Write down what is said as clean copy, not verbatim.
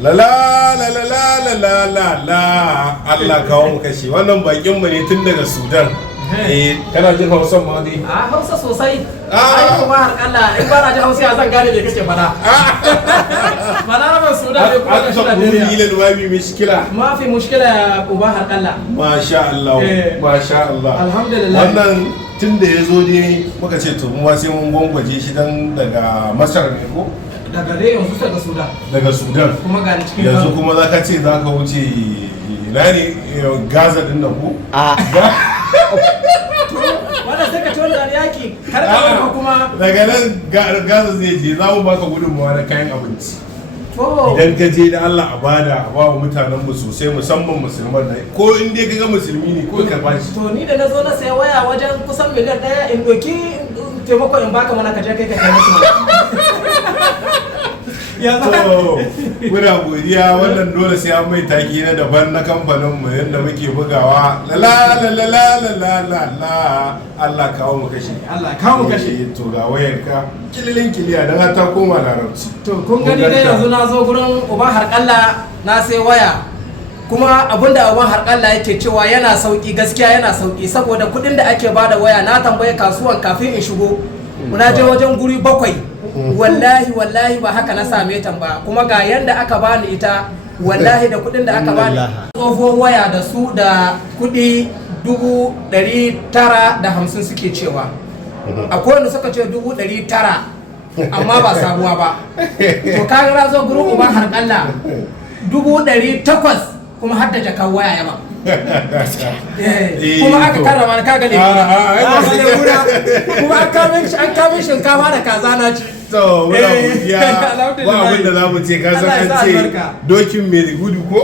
la la la la la la la la la Allah kawo mu kashi wannan bakin mu ne tun daga Sudan. Kana jin Hausa ma dai? A Hausa sosai. Ai kuma har Allah in ba na ji Hausa zan gane me kake fada. Balaraban Sudan ne kuma kashi Najeriya. Ila luwabi mishkila. Ma fi mushkila ya uba har Allah. Masha Allah. Masha Allah. Alhamdulillah. Wannan tun da ya zo dai muka ce to mu sai mun gwangwaje shi dan daga Masar ne ko? Daga dai yanzu daga Sudan. Daga Sudan. Kuma ga cikin yanzu kuma za ka ce za ka wuce ina ne Gaza din nan ko? Wanda sai ka ci wani yaki kar ka kuma daga nan Gaza zai je za mu baka gudunmawa na kayan abinci. To Idan ka je da Allah a bada a ba wa mutanen mu sosai musamman musulman nan ko in dai kaga musulmi ne ko ka bashi. to ni da na zo na saya waya wajen kusan miliyan 1 in doki taimako in baka mana ka je kai ka kai musu To muna godiya wannan dole sai an mai taki na daban na kamfanin mu yadda muke bugawa la la la la la la la la Allah kawo mu kashi Allah kawo mu kashi. To ga wayar ka kililin kiliya dan har ta koma larabci. To kun gani dai yanzu na zo gurin uban harƙalla na sai waya kuma abinda uban harƙalla yake cewa yana sauki gaskiya yana sauki saboda kuɗin da ake bada waya na tambaye kasuwan kafin in shigo na je wajen guri 7 wallahi ba haka na same ta ba kuma ga yanda aka bani ita wallahi da kudin da aka bani tsohon waya da su da kudi 950 suke cewa akwai wanda suka ce 900 amma ba sabuwa ba to kaga na zo gurin uban harƙalla 800 kuma har da jakar waya yaba kuma aka karrama ka ga kuma an kamin shinkafa da kaza na ci to muna godiya ba abin da za mu ce ka san an ce dokin mai gudu ko